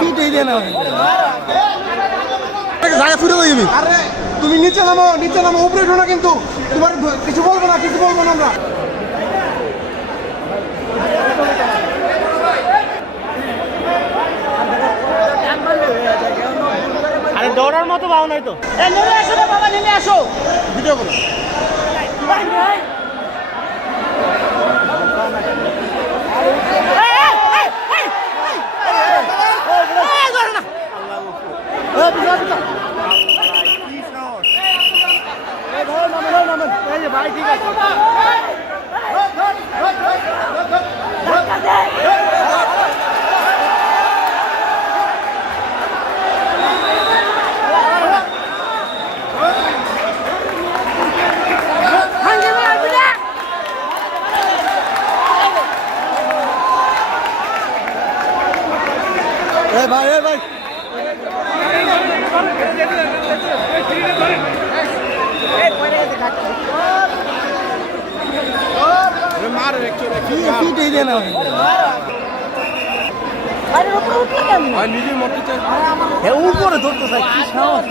পিটেই দেন আমি জায়গা ফিরে দিবি আরে তুমি নিচে নামো নিচে নামো উপরে উঠো না কিন্তু। তোমার কিছু বলব না কিছু বলব না আমরা। আরে দৌড়ার মতো ভাও নাই তো। নেমে আসো বাবা নেমে আসো। ভিডিও করো। ভাই ঠিক আছে এই ভাই এই ভাই পিটেই দেন আমি আরে উপরে উঠলে কেমন নিজের মতো চাই উপরে ধরতে চাই কি সাহস?